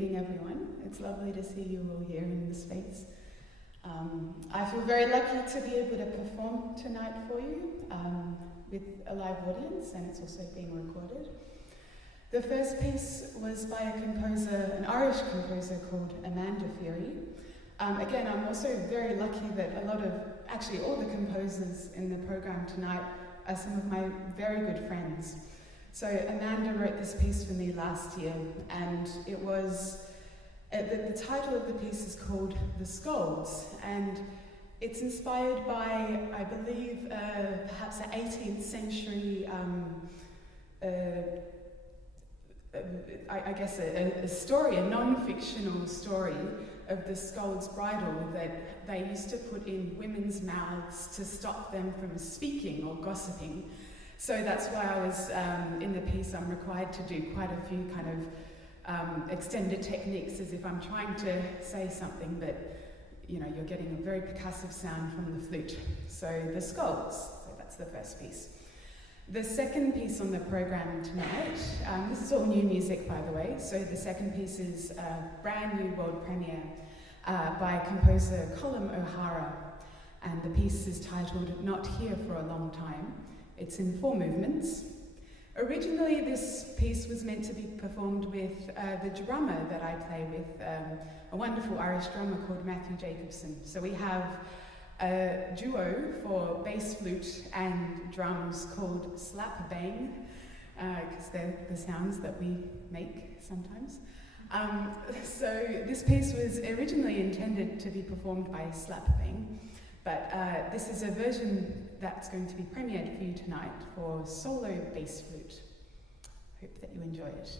evening, everyone. It's lovely to see you all here in the space. I feel very lucky to be able to perform tonight for you with a live audience, and it's also being recorded. The first piece was by a composer, an Irish composer called Feery. Again, I'm also very lucky that actually all the composers in the program tonight are some of my very good friends. So Amanda wrote this piece for me last year, and it was, the title of the piece is called The Scolds, and it's inspired by, I believe, perhaps an 18th century, I guess a story, a non-fictional story of the Scolds' bridle that they used to put in women's mouths to stop them from speaking or gossiping. So that's why I was, in the piece, I'm required to do quite a few kind of extended techniques as if I'm trying to say something, but you're getting a very percussive sound from the flute. So the Scolds, so that's the first piece. The second piece on the program tonight, this is all new music by the way, so the second piece is a brand new world premiere by composer Colm O'Hara, and the piece is titled Not Here for a Long Time. It's in 4 movements. Originally this piece was meant to be performed with the drummer that I play with, a wonderful Irish drummer called Matthew Jacobson. So we have a duo for bass flute and drums called Slap Bang, because they're the sounds that we make sometimes. So this piece was originally intended to be performed by Slap Bang, but this is a version that's going to be premiered for you tonight for solo bass flute. Hope that you enjoy it.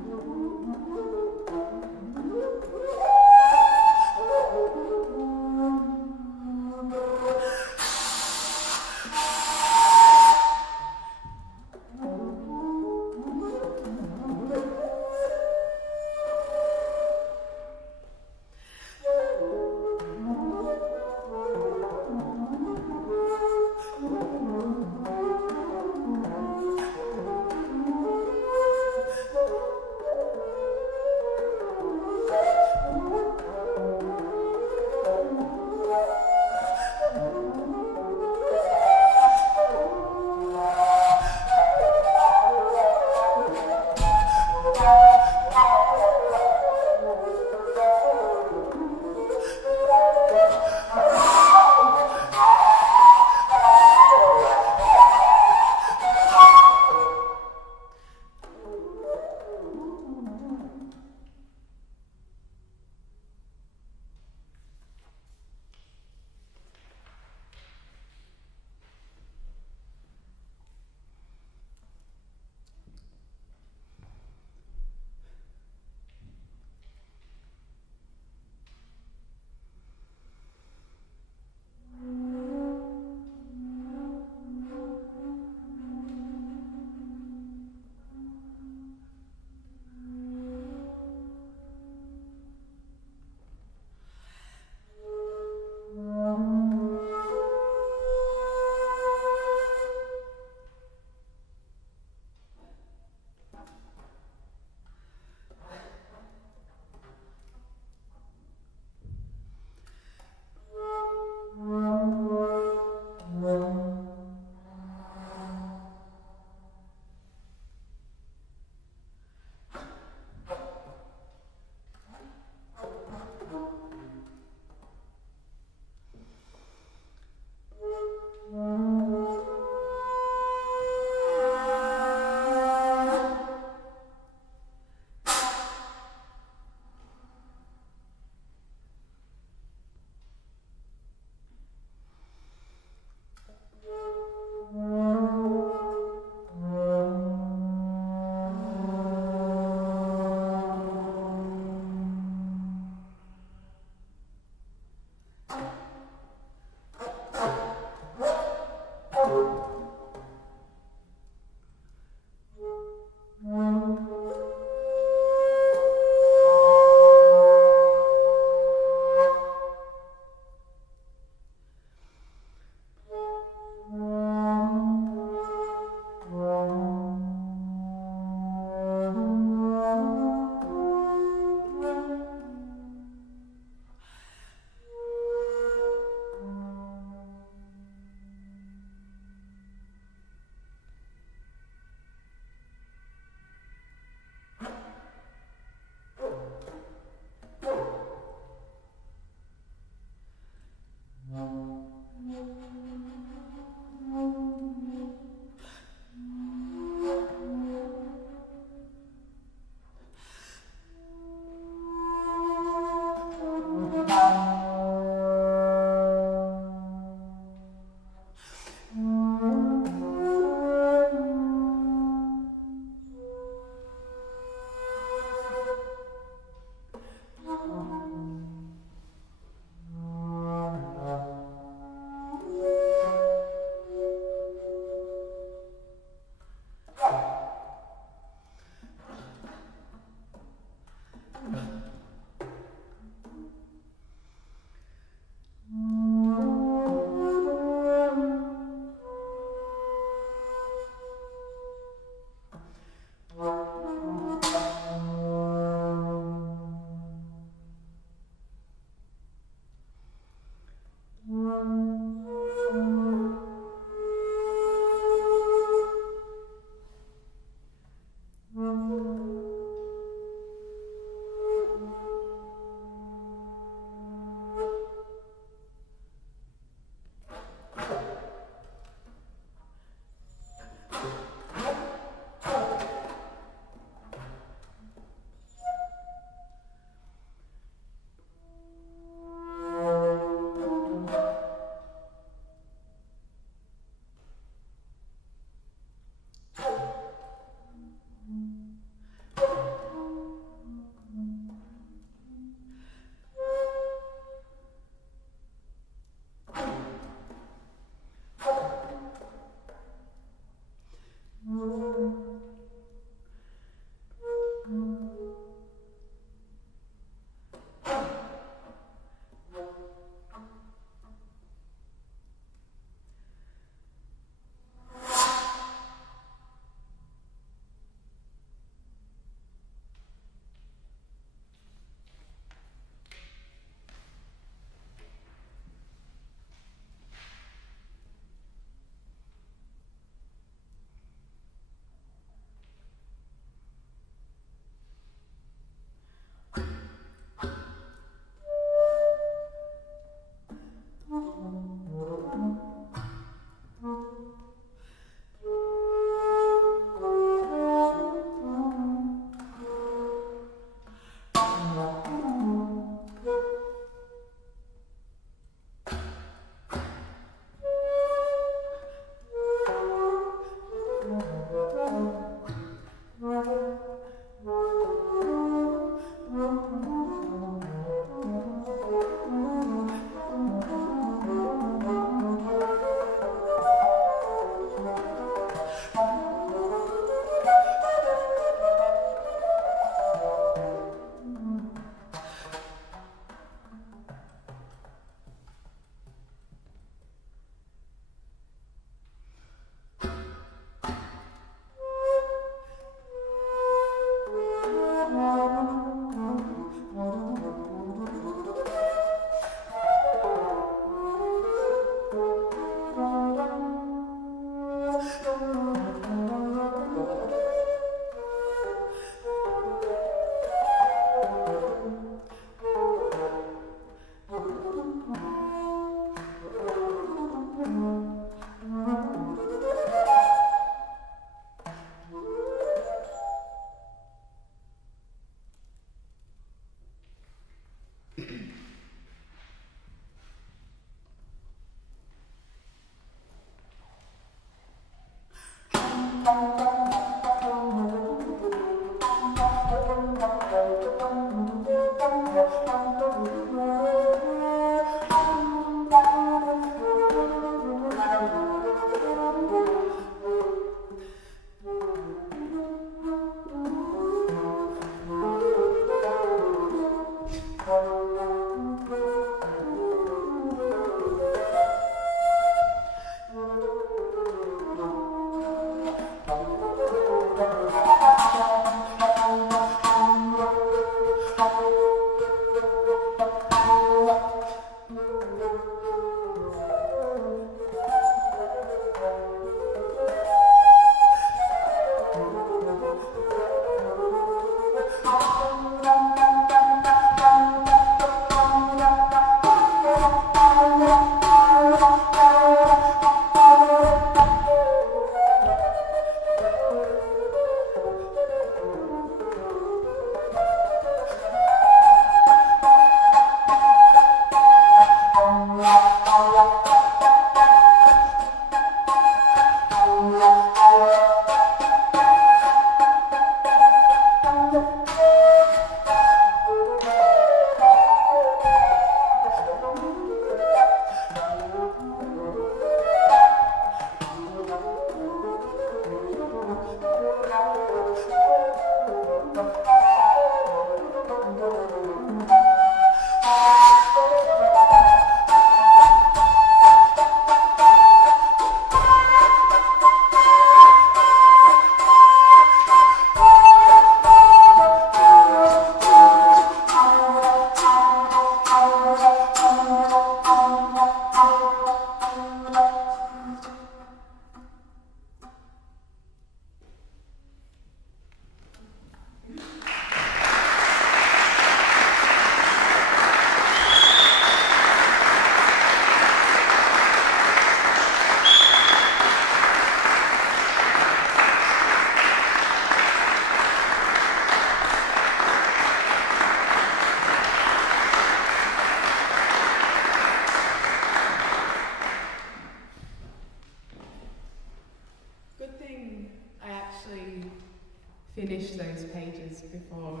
finish those pages before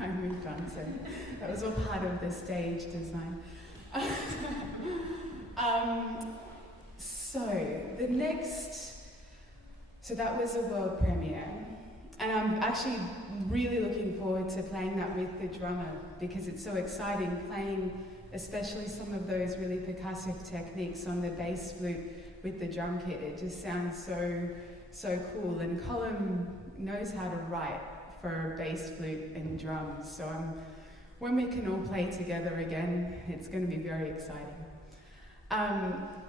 I moved on, so that was all part of the stage design. So that was a world premiere, and I'm actually really looking forward to playing that with the drummer, because it's so exciting playing especially some of those really percussive techniques on the bass flute with the drum kit. It just sounds so cool, and Colm knows how to write for bass flute and drums, so when we can all play together again, it's going to be very exciting.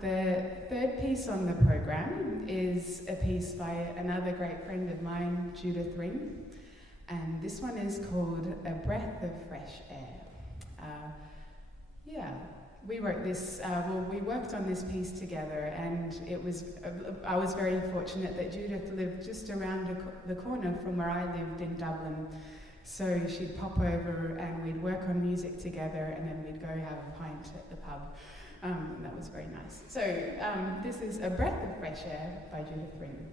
The third piece on the program is a piece by another great friend of mine, Judith, and this one is called A Breath of Fresh Air. We wrote this, we worked on this piece together, and I was very fortunate that Judith lived just around the corner from where I lived in Dublin. So she'd pop over and we'd work on music together, and then we'd go have a pint at the pub. That was very nice. So this is A Breath of Fresh Air by Judith Freeman.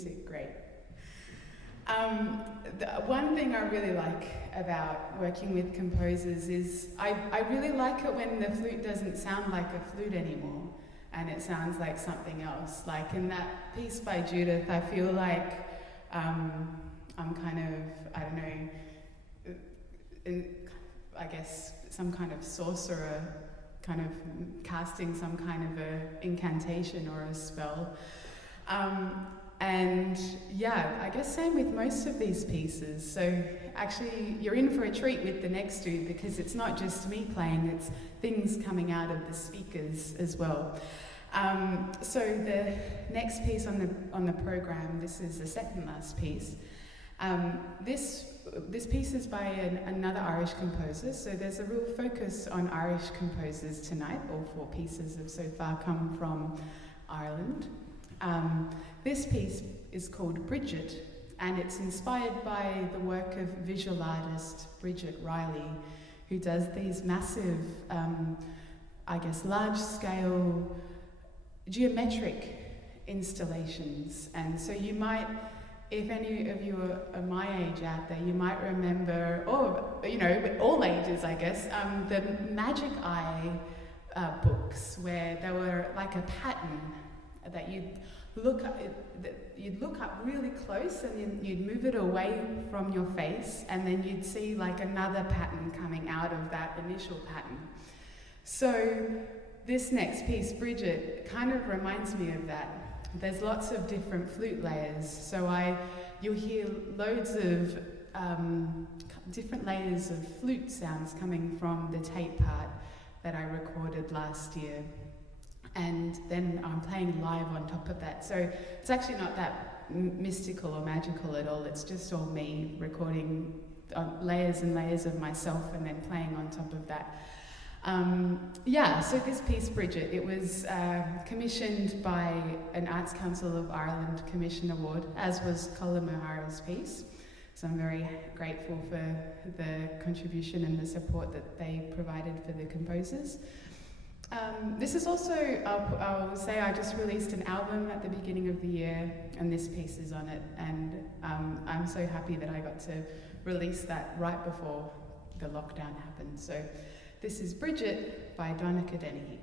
music, great. One thing I really like about working with composers is I really like it when the flute doesn't sound like a flute anymore and it sounds like something else. Like in that piece by Judith, I feel like I'm kind of, I don't know, I guess some kind of sorcerer kind of casting some kind of a incantation or a spell. And yeah, I guess same with most of these pieces. So actually you're in for a treat with the next two because it's not just me playing, it's things coming out of the speakers as well. So the next piece on the program, this is the second last piece. This piece is by another Irish composer, so there's a real focus on Irish composers tonight. All 4 pieces have so far come from Ireland. This piece is called Bridget, and it's inspired by the work of visual artist Bridget Riley, who does these massive, I guess, large-scale geometric installations. And so you might, if any of you are my age out there, you might remember, or, you know, all ages, I guess, the Magic Eye books, where there were like a pattern that you'd look up really close and you'd move it away from your face, and then you'd see like another pattern coming out of that initial pattern. So this next piece, Bridget, kind of reminds me of that. There's lots of different flute layers, so you'll hear loads of different layers of flute sounds coming from the tape part that I recorded last year. And then I'm playing live on top of that. So it's actually not that mystical or magical at all. It's just all me recording layers and layers of myself and then playing on top of that. So this piece, Bridget, it was commissioned by an Arts Council of Ireland Commission Award, as was Colm O'Hara's piece. So I'm very grateful for the contribution and the support that they provided for the composers. This is also, I'll say I just released an album at the beginning of the year, and this piece is on it, and I'm so happy that I got to release that right before the lockdown happened. So this is Bridget by Donnacha Dennehy.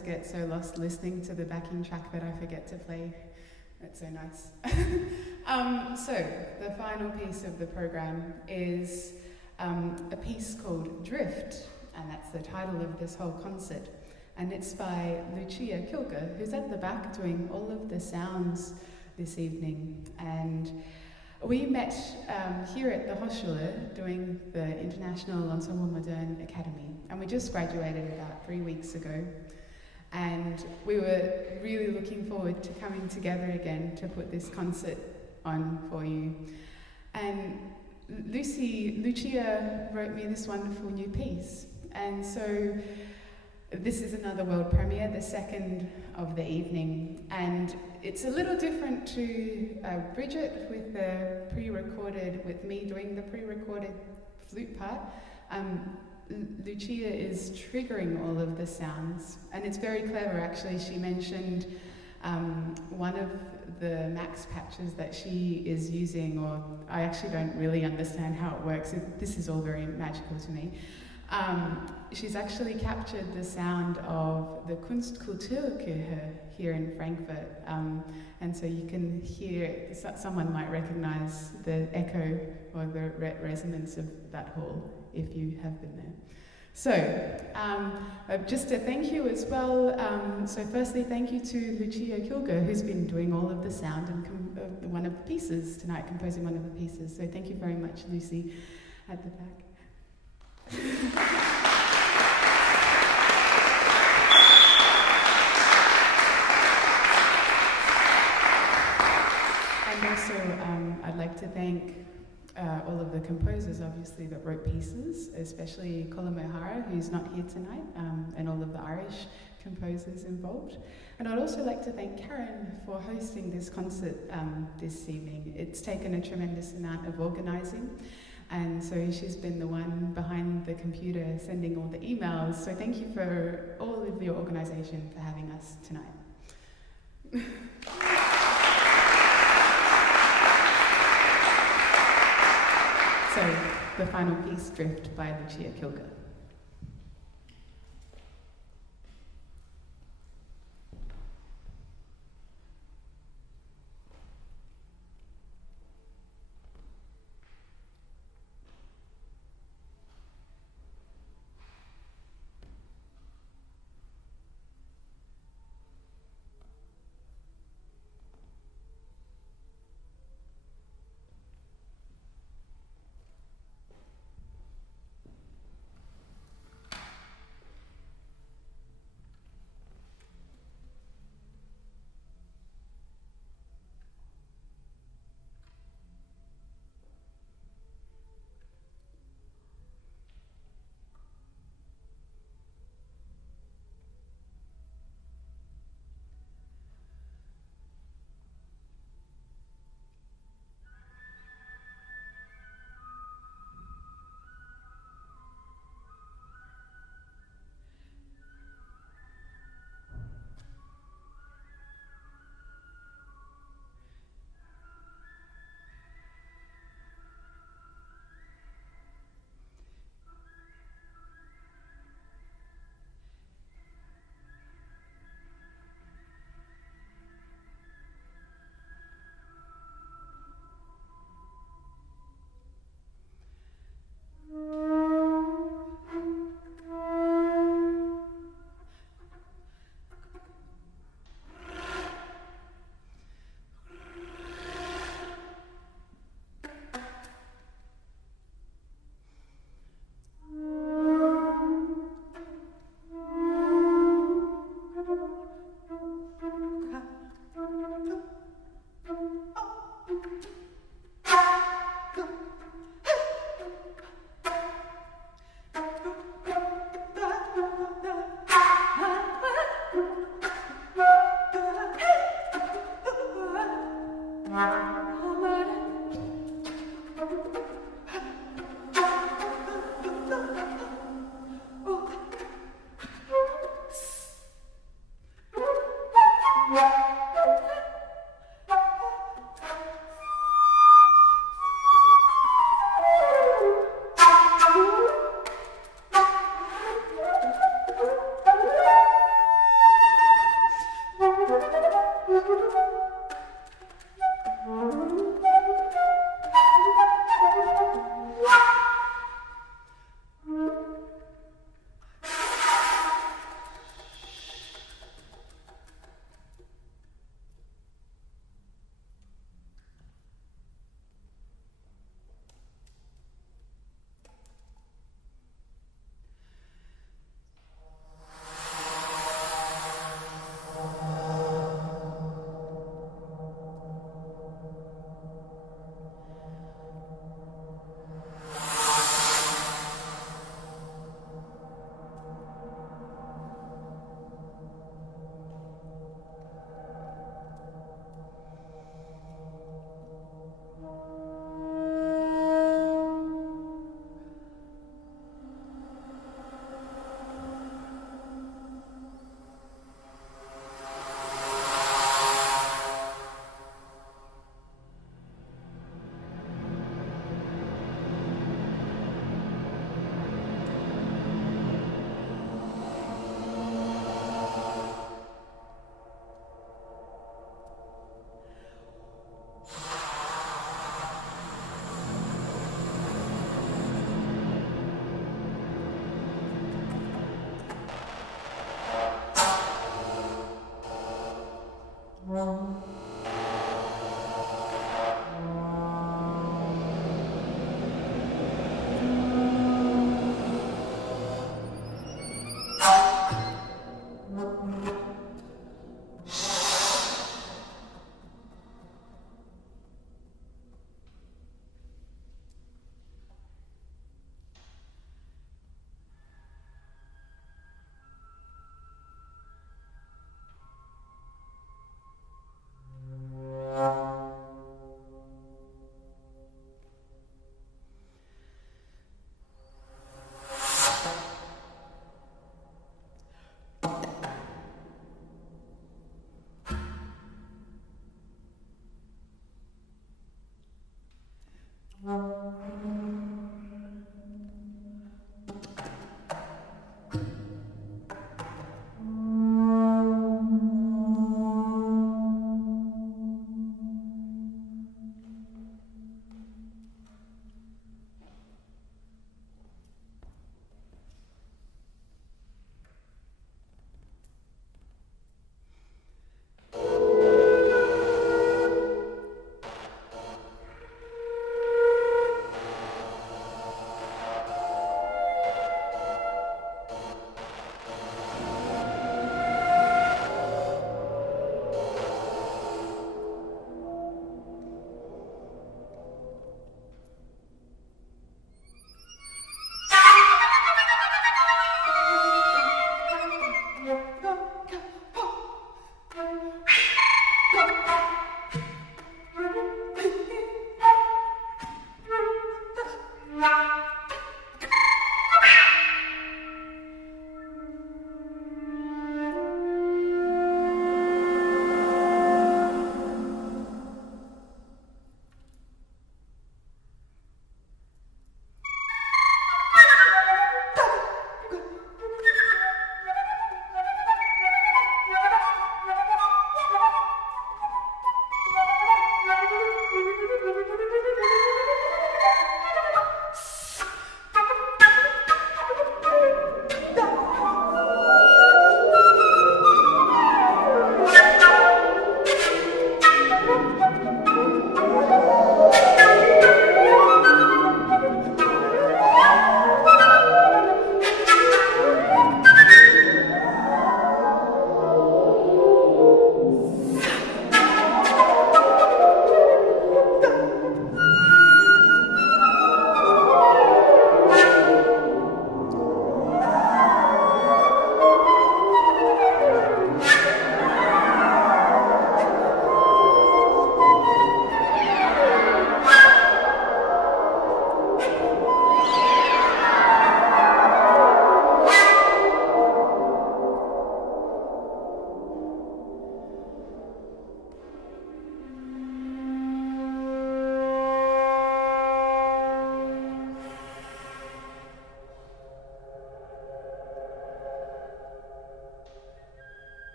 always get so lost listening to the backing track that I forget to play. That's so nice. So the final piece of the program is a piece called Drift, and that's the title of this whole concert. And it's by Lucia Kilger, who's at the back doing all of the sounds this evening. And we met here at the Hochschule doing the International Ensemble Moderne Academy, and we just graduated about 3 weeks ago. And we were really looking forward to coming together again to put this concert on for you. And Lucia wrote me this wonderful new piece. And so this is another world premiere, the second of the evening. And it's a little different to Bridget with the pre-recorded, with me doing the pre-recorded flute part. Lucia is triggering all of the sounds, and it's very clever actually. She mentioned one of the max patches that she is using, or I actually don't really understand how it works. This is all very magical to me. She's actually captured the sound of the Kunstkulturkirche here in Frankfurt, and so you can hear, someone might recognize the echo or the resonance of that hall if you have been there. So, just a thank you as well. So firstly, thank you to Lucia Kilger, who's been doing all of the sound and one of the pieces tonight, composing one of the pieces. So thank you very much, Lucy, at the back. And also, I'd like to thank all of the composers, obviously, that wrote pieces, especially Colm O'Hara, who's not here tonight, and all of the Irish composers involved. And I'd also like to thank Karen for hosting this concert this evening. It's taken a tremendous amount of organising, and so she's been the one behind the computer sending all the emails. So thank you for all of your organisation for having us tonight. So, the final piece, Drift, by Lucia Kilger.